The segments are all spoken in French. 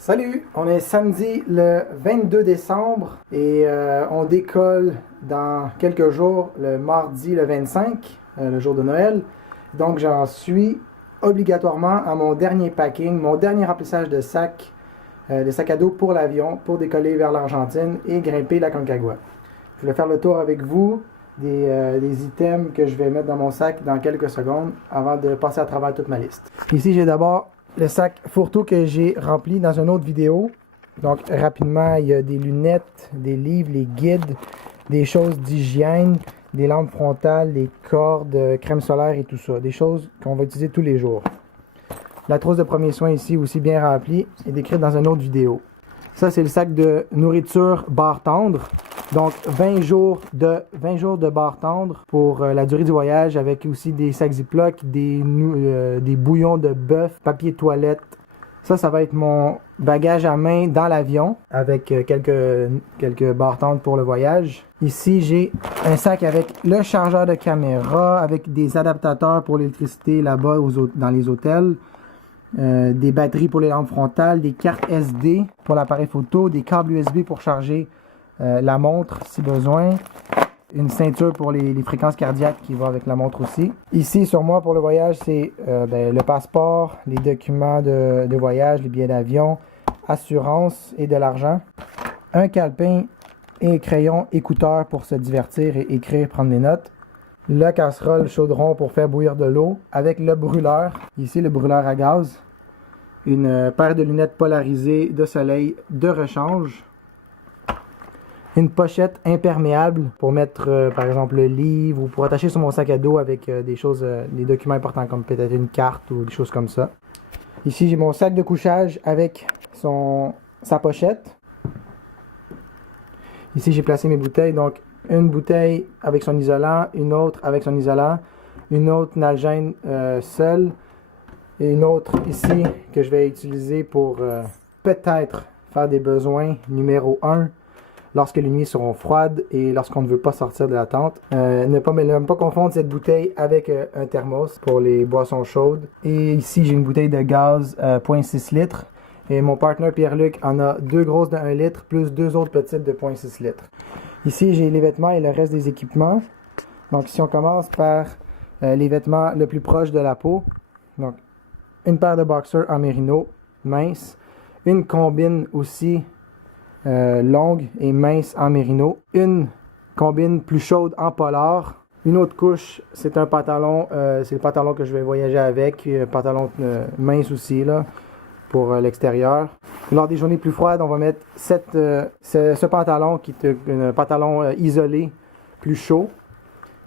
Salut, on est samedi le 22 décembre et on décolle dans quelques jours, le mardi le 25, le jour de Noël. Donc j'en suis obligatoirement à mon dernier packing, mon dernier remplissage de sac à dos pour l'avion, pour décoller vers l'Argentine et grimper la Concagua. Je vais faire le tour avec vous des items que je vais mettre dans mon sac dans quelques secondes avant de passer à travers toute ma liste. Ici j'ai d'abord le sac fourre-tout que j'ai rempli dans une autre vidéo. Donc rapidement, il y a des lunettes, des livres, les guides, des choses d'hygiène, des lampes frontales, des cordes, crème solaire et tout ça. Des choses qu'on va utiliser tous les jours. La trousse de premiers soins ici aussi bien remplie est décrite dans une autre vidéo. Ça c'est le sac de nourriture barre tendre. Donc 20 jours de barre tendre pour la durée du voyage, avec aussi des sacs Ziploc, des bouillons de bœuf, papier toilette. Ça va être mon bagage à main dans l'avion avec quelques barres tendres pour le voyage. Ici j'ai un sac avec le chargeur de caméra, avec des adaptateurs pour l'électricité là-bas dans les hôtels. Des batteries pour les lampes frontales, des cartes SD pour l'appareil photo, des câbles USB pour charger la montre si besoin, une ceinture pour les fréquences cardiaques qui va avec la montre aussi. Ici sur moi pour le voyage, c'est le passeport, les documents de voyage, les billets d'avion, assurance et de l'argent, un calepin et crayon, écouteurs pour se divertir et écrire, prendre des notes, la casserole chaudron pour faire bouillir de l'eau avec le brûleur, ici le brûleur à gaz, une paire de lunettes polarisées de soleil de rechange, une pochette imperméable pour mettre par exemple le livre ou pour attacher sur mon sac à dos avec des documents importants comme peut-être une carte ou des choses comme ça. Ici j'ai mon sac de couchage avec sa pochette. Ici j'ai placé mes bouteilles, donc une bouteille avec son isolant, une autre avec son isolant, une autre Nalgene seule et une autre ici que je vais utiliser pour peut-être faire des besoins numéro 1 lorsque les nuits seront froides et lorsqu'on ne veut pas sortir de la tente. Ne pas confondre cette bouteille avec un thermos pour les boissons chaudes. Et ici j'ai une bouteille de gaz 0.6 litres. Et mon partenaire Pierre-Luc en a deux grosses de 1 litre plus deux autres petites de 0.6 litres. Ici j'ai les vêtements et le reste des équipements. Donc ici on commence par les vêtements le plus proche de la peau. Donc une paire de boxers en mérino mince, une combine aussi longue et mince en mérino, une combine plus chaude en polar, une autre couche, c'est un pantalon, c'est le pantalon que je vais voyager avec, un pantalon mince aussi là pour l'extérieur. Lors des journées plus froides, on va mettre ce pantalon qui est un pantalon isolé plus chaud,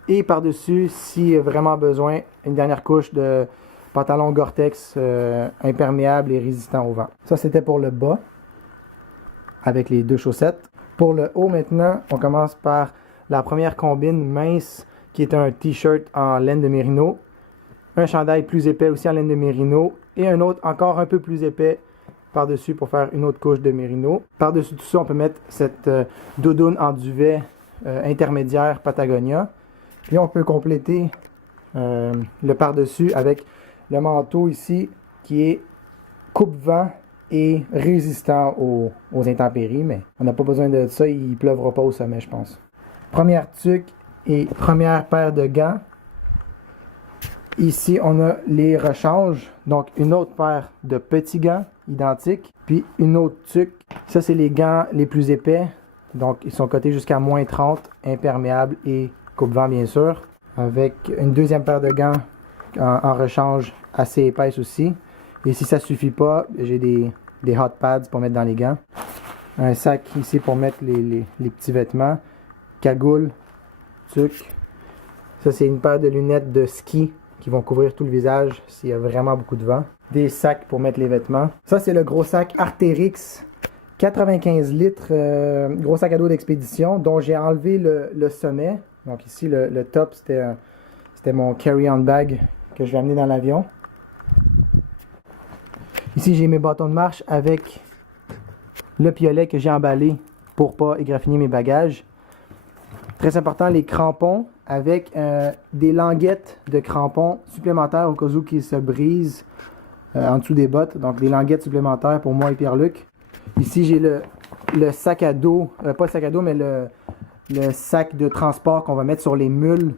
et par-dessus, si vraiment besoin, une dernière couche de pantalon Gore-Tex imperméable et résistant au vent. Ça c'était pour le bas avec les deux chaussettes. Pour le haut maintenant, on commence par la première combine mince qui est un t-shirt en laine de mérino, un chandail plus épais aussi en laine de mérino et un autre encore un peu plus épais par-dessus pour faire une autre couche de mérino. Par-dessus tout ça, on peut mettre cette doudoune en duvet intermédiaire Patagonia. Puis on peut compléter le par-dessus avec le manteau ici qui est coupe-vent et résistant aux intempéries, mais on n'a pas besoin de ça, il ne pleuvra pas au sommet, je pense. Première tuque et première paire de gants. Ici, on a les rechanges, donc une autre paire de petits gants identiques, puis une autre tuque. Ça, c'est les gants les plus épais, donc ils sont cotés jusqu'à moins 30, imperméables et coupe-vent bien sûr, avec une deuxième paire de gants en rechange assez épaisse aussi. Et si ça ne suffit pas, j'ai des hot pads pour mettre dans les gants. Un sac ici pour mettre les petits vêtements. Cagoule, tuque. Ça, c'est une paire de lunettes de ski qui vont couvrir tout le visage s'il y a vraiment beaucoup de vent. Des sacs pour mettre les vêtements. Ça, c'est le gros sac Arc'teryx. 95 litres, gros sac à dos d'expédition dont j'ai enlevé le sommet. Donc ici, le top, c'était mon carry-on bag que je vais amener dans l'avion. Ici, j'ai mes bâtons de marche avec le piolet que j'ai emballé pour pas égraffiner mes bagages. Très important, les crampons avec des languettes de crampons supplémentaires au cas où qu'ils se brisent en dessous des bottes. Donc des languettes supplémentaires pour moi et Pierre-Luc. Ici j'ai le sac à dos, pas le sac à dos mais le sac de transport qu'on va mettre sur les mules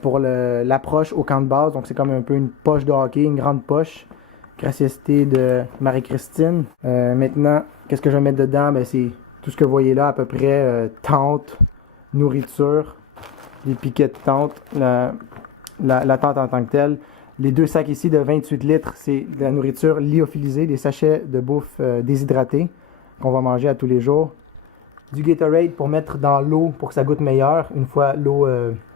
pour l'approche au camp de base. Donc c'est comme un peu une poche de hockey, une grande poche. Gracieuseté de Marie-Christine. Maintenant, qu'est-ce que je vais mettre dedans? Ben, c'est tout ce que vous voyez là, à peu près tente, nourriture, les piquets de tente, la tente en tant que telle. Les deux sacs ici de 28 litres, c'est de la nourriture lyophilisée, des sachets de bouffe déshydratée qu'on va manger à tous les jours. Du Gatorade pour mettre dans l'eau pour que ça goûte meilleur une fois l'eau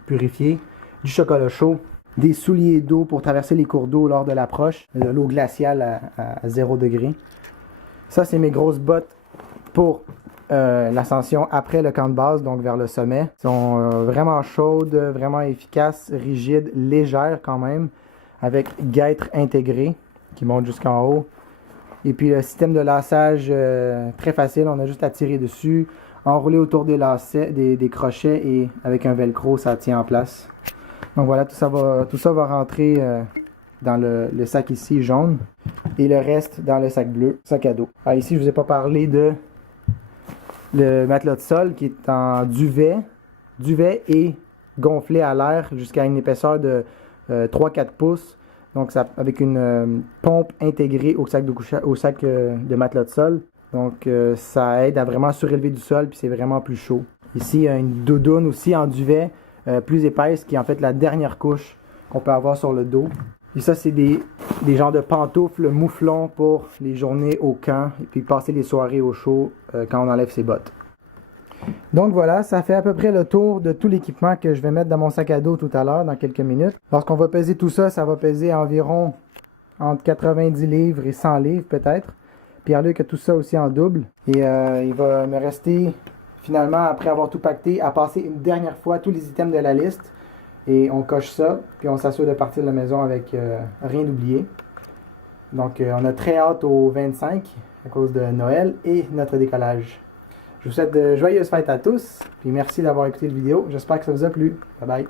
purifiée. Du chocolat chaud. Des souliers d'eau pour traverser les cours d'eau lors de l'approche. De l'eau glaciale à 0 degré. Ça, c'est mes grosses bottes pour l'ascension après le camp de base, donc vers le sommet. Elles sont vraiment chaudes, vraiment efficaces, rigides, légères quand même, avec guêtres intégrées qui montent jusqu'en haut. Et puis le système de laçage très facile, on a juste à tirer dessus, enrouler autour des lacets, des crochets et avec un velcro, ça tient en place. Donc voilà, tout ça va rentrer dans le sac ici jaune et le reste dans le sac bleu, sac à dos. Alors ici, je ne vous ai pas parlé de le matelas de sol qui est en duvet et gonflé à l'air jusqu'à une épaisseur de 3-4 pouces. Donc ça, avec une pompe intégrée au sac de matelas de sol. Donc ça aide à vraiment surélever du sol puis c'est vraiment plus chaud. Ici, il y a une doudoune aussi en duvet. Plus épaisse, qui est en fait la dernière couche qu'on peut avoir sur le dos. Et ça, c'est des genres de pantoufles mouflons pour les journées au camp et puis passer les soirées au chaud quand on enlève ses bottes. Donc voilà, ça fait à peu près le tour de tout l'équipement que je vais mettre dans mon sac à dos tout à l'heure, dans quelques minutes. Lorsqu'on va peser tout ça, ça va peser environ entre 90 livres et 100 livres peut-être. Pierre-Luc a tout ça aussi en double. Et il va me rester... Finalement, après avoir tout pacté, à passer une dernière fois tous les items de la liste. Et on coche ça, puis on s'assure de partir de la maison avec rien d'oublié. Donc, on a très hâte au 25 à cause de Noël et notre décollage. Je vous souhaite de joyeuses fêtes à tous, puis merci d'avoir écouté la vidéo. J'espère que ça vous a plu. Bye bye.